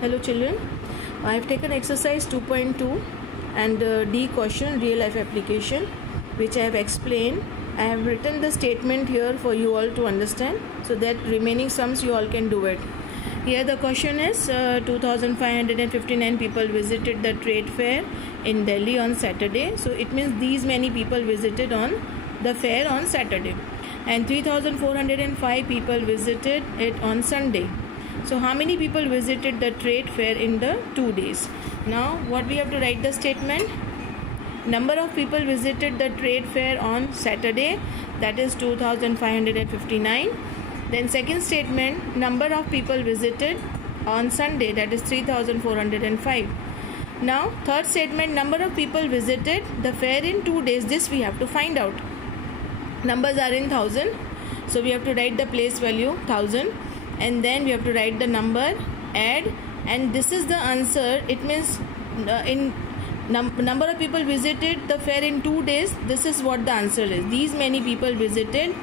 Hello children, I have taken exercise 2.2 and D question real life application, which I have explained. I have written the statement here for you all to understand, so that remaining sums you all can do it. Here the question is 2559 people visited the trade fair in Delhi on Saturday. So it means these many people visited on the fair on Saturday, and 3405 people visited it on Sunday. So how many people visited the trade fair in the 2 days? Now what we have to write the statement: number of people visited the trade fair on Saturday, that is 2559. Then second statement, number of people visited on Sunday, that is 3405. Now third statement, number of people visited the fair in 2 days. This we have to find out. Numbers are in thousand, so we have to write the place value 1000, and then we have to write the number, add, and this is the answer. It means in number of people visited the fair in 2 days. This is what the answer is. These many people visited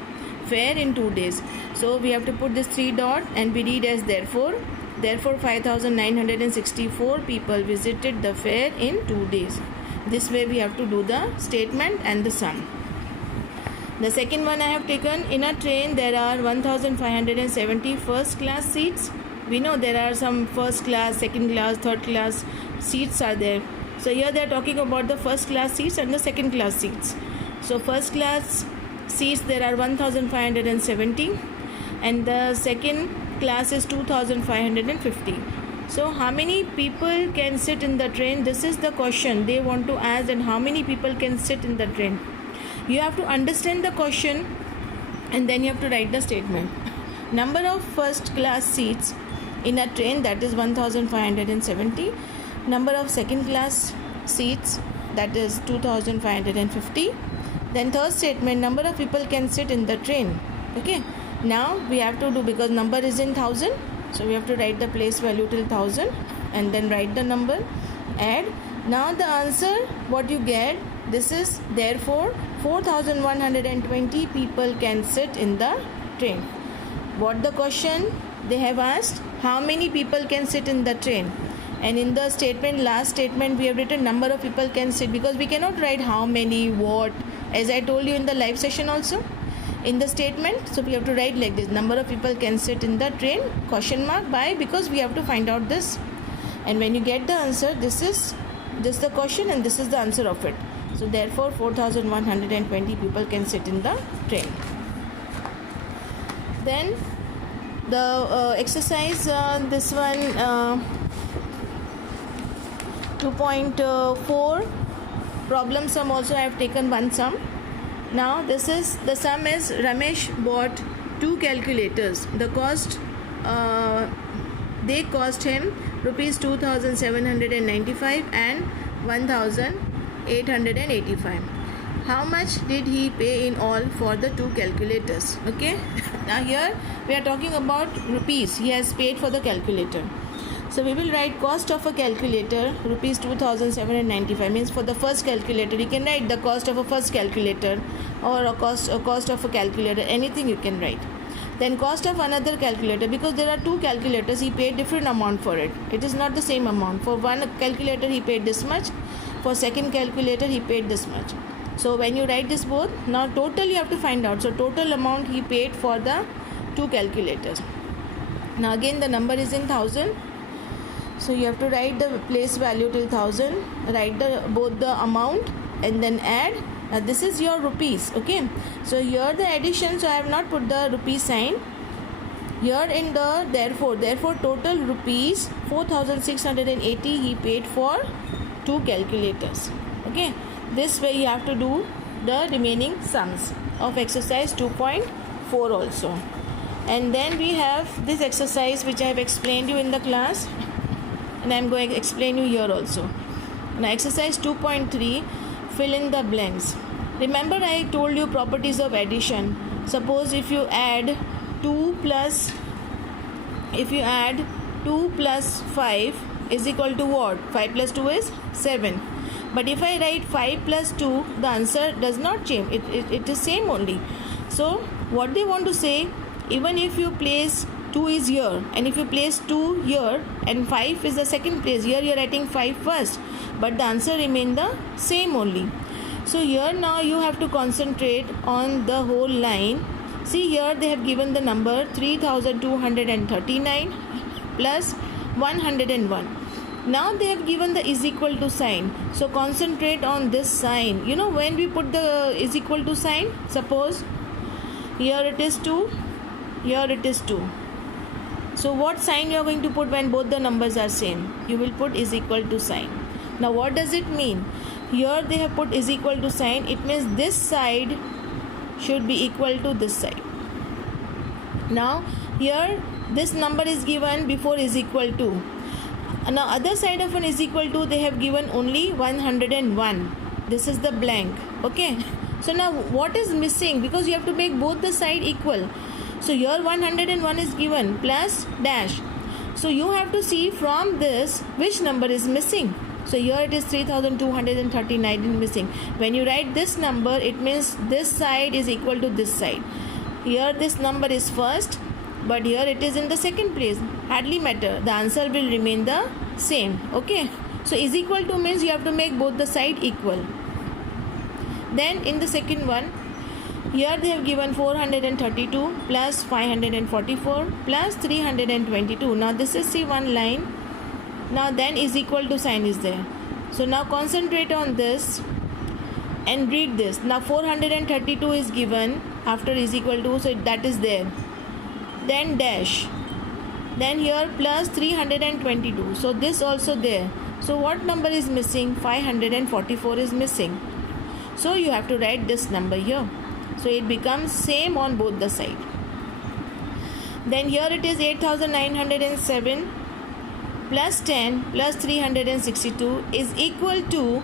fair in 2 days. So we have to put this 3 dot and we read as therefore 5964 people visited the fair in 2 days. This way we have to do the statement and the sum. The second one I have taken: in a train there are 1570 first class seats. We know there are some first class, second class, third class seats are there. So here they are talking about the first class seats and the second class seats. So first class seats there are 1570, and the second class is 2550. So how many people can sit in the train? This is the question they want to ask, and how many people can sit in the train. You have to understand the question and then you have to write the statement. Number of first class seats in a train, that is 1570. Number of second class seats, that is 2550. Then third statement, number of people can sit in the train. Okay, now we have to do, because number is in thousand, so we have to write the place value till 1000 and then write the number, add. Now the answer what you get, this is therefore 4120 people can sit in the train. What the question they have asked, how many people can sit in the train, and in the statement, last statement, we have written number of people can sit, because we cannot write how many, what, as I told you in the live session also in the statement. So we have to write like this: number of people can sit in the train, question mark, by, because we have to find out this. And when you get the answer, this is the question and this is the answer of it. So therefore 4120 people can sit in the train. Then the exercise, this one 2.4 problem sum, also I have taken one sum. Now this is the sum is: Ramesh bought 2 calculators. The cost they cost him rupees 2795 and 1885. How much did he pay in all for the 2 calculators? Okay, now here we are talking about rupees. He has paid for the calculator. So we will write cost of a calculator rupees 2795, means for the first calculator you can write the cost of a first calculator, or a cost of a calculator, anything you can write. Then cost of another calculator, because there are 2 calculators, he paid different amount for it. It is not the same amount. For one calculator he paid this much, for second calculator he paid this much. So when you write this both, now total you have to find out. So total amount he paid for the 2 calculators. Now again the number is in thousand, so you have to write the place value till 1000, write both the amount and then add. Now this is your rupees. Okay, so here the addition, so I have not put the rupee sign here in the therefore total rupees 4680 he paid for 2 calculators. Okay, this way you have to do the remaining sums of exercise 2.4 also. And then we have this exercise which I have explained you in the class, and I am going to explain you here also. Now exercise 2.3, fill in the blanks. Remember I told you properties of addition. Suppose if you add 2 plus 5 is equal to what? 5 plus 2 is 7. But if I write 5 plus 2, the answer does not change. It is same only. So what they want to say, even if you place 2 is here, and if you place 2 here and 5 is the second place, here you are writing 5 first, but the answer remain the same only. So here now you have to concentrate on the whole line. See, here they have given the number 3239 plus 101. Now they have given the is equal to sign. So concentrate on this sign. You know, when we put the is equal to sign, suppose here it is 2, here it is 2. So what sign you are going to put when both the numbers are same? You will put is equal to sign. Now what does it mean? Here they have put is equal to sign. It means this side should be equal to this side. Now here this number is given before is equal to. Now other side of an is equal to, they have given only 101. This is the blank. Okay. So now what is missing? Because you have to make both the side equal. So here 101 is given plus dash. So you have to see from this which number is missing. So here it is 3239 is missing. When you write this number, it means this side is equal to this side. Here this number is first, but here it is in the second place. Hardly matter. The answer will remain the same. Okay. So is equal to means you have to make both the side equal. Then in the second one, here they have given 432 plus 544 plus 322. Now this is, see, one line. Now then is equal to sign is there. So now concentrate on this and read this. Now 432 is given after is equal to, so that is there. Then dash. Then here plus 322. So this also there. So what number is missing? 544 is missing. So you have to write this number here. So it becomes same on both the side. Then here it is 8907 plus 10 plus 362 is equal to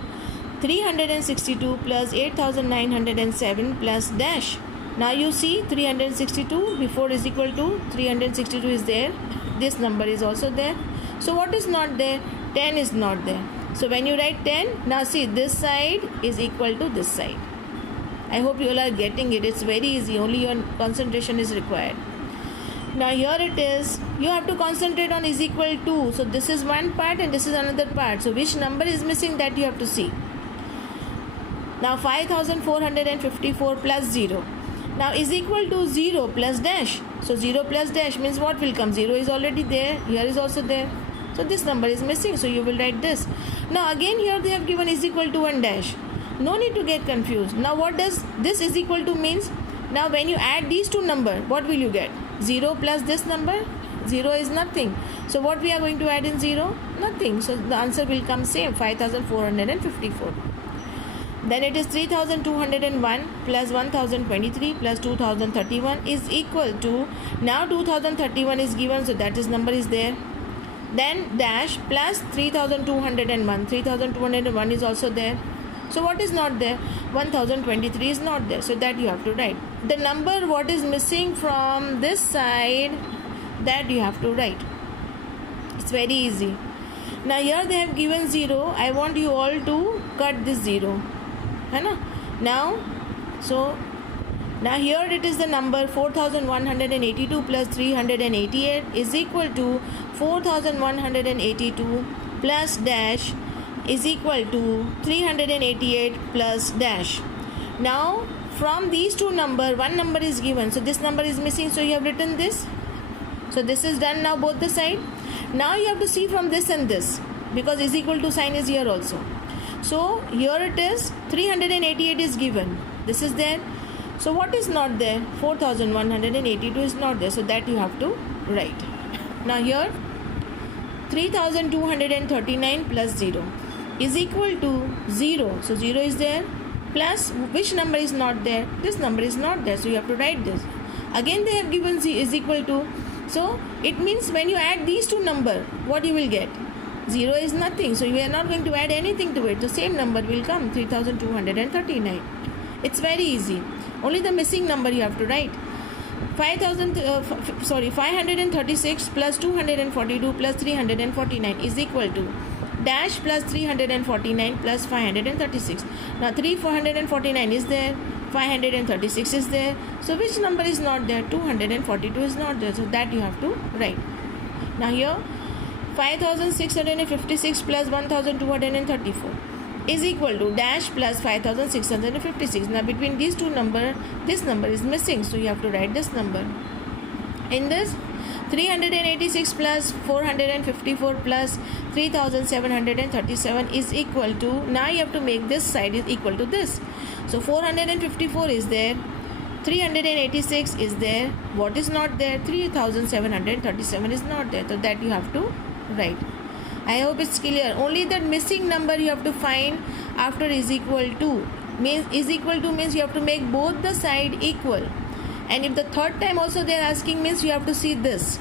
362 plus 8907 plus dash. Now you see 362 before is equal to 362 is there. This number is also there. So what is not there? 10 is not there. So when you write 10, now see, this side is equal to this side. I hope you all are getting it. It's very easy. Only your concentration is required. Now here it is. You have to concentrate on is equal to. So this is one part and this is another part. So which number is missing, that you have to see. Now 5454 plus 0. Now is equal to 0 plus dash. So 0 plus dash means what will come? 0 is already there. Here is also there. So this number is missing. So you will write this. Now again here they have given is equal to 1 dash. No need to get confused. Now what does this is equal to means? Now when you add these two numbers, what will you get? 0 plus this number? 0 is nothing. So what we are going to add in 0? Nothing. So the answer will come same, 5454. Then it is 3201 plus 1023 plus 2031 is equal to, now 2031 is given, so that is number is there. Then dash plus 3201. 3201 is also there. So what is not there? 1023 is not there. So that you have to write. The number what is missing from this side, that you have to write. It's very easy. Now here they have given 0. I want you all to cut this 0. Now, so now here it is the number 4182 plus 388 is equal to 4182 plus dash is equal to 388 plus dash. Now from these two numbers, one number is given, so this number is missing, so you have written this. So this is done now both the side. Now you have to see from this and this, because is equal to sign is here also. So here it is 388 is given, this is there. So what is not there? 4182 is not there, so that you have to write. Now here 3239 plus 0 is equal to 0. So 0 is there, plus which number is not there? This number is not there, so you have to write this. Again they have given is equal to. So it means when you add these two numbers, what you will get? 0 is nothing, so you are not going to add anything to it. The same number will come, 3239. It's very easy. Only the missing number you have to write. 536 plus 242 plus 349 is equal to dash plus 349 plus 536. Now 449 is there, 536 is there. So which number is not there? 242 is not there. So that you have to write. Now here 5656 plus 1234 is equal to dash plus 5656. Now between these two numbers, this number is missing. So you have to write this number. In this 386 plus 454 plus 3737 is equal to, now you have to make this side is equal to this. So 454 is there, 386 is there, what is not there? 3737 is not there. So that you have to write. I hope it's clear. Only that missing number you have to find after is equal to. Is equal to means you have to make both the side equal. And if the third time also they are asking, means you have to see this.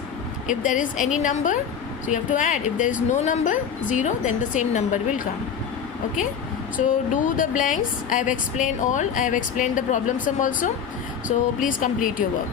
If there is any number, so you have to add. If there is no number, 0, then the same number will come. Okay. So do the blanks. I have explained all. I have explained the problem sum also. So please complete your work.